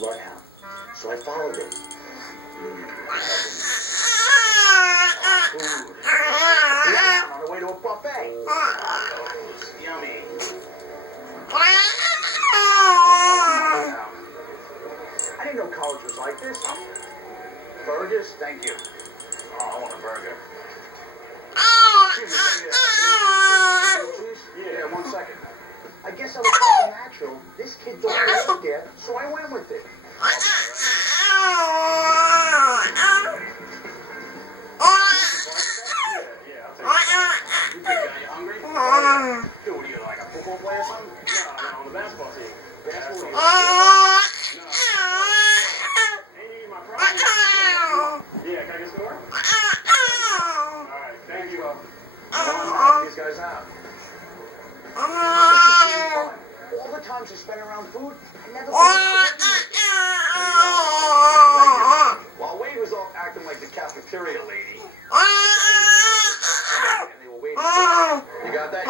bloodhound. So I followed him. Bloodhound on the way to a buffet. Yummy. I didn't know college was like this. Burgers? Thank you. Oh, I want a burger. Yeah, 1 second. I guess I was so natural. This kid don't want to get, so I went with it. You hungry? Dude, what are you, like a football player or something? No, on the basketball team. Basketball team. Hey, my prize. Yeah, can I get some more? Alright, thank you. Help these guys out. All the time she spent around food, I never while Wade was off acting like the cafeteria lady, and they were waiting. You got that?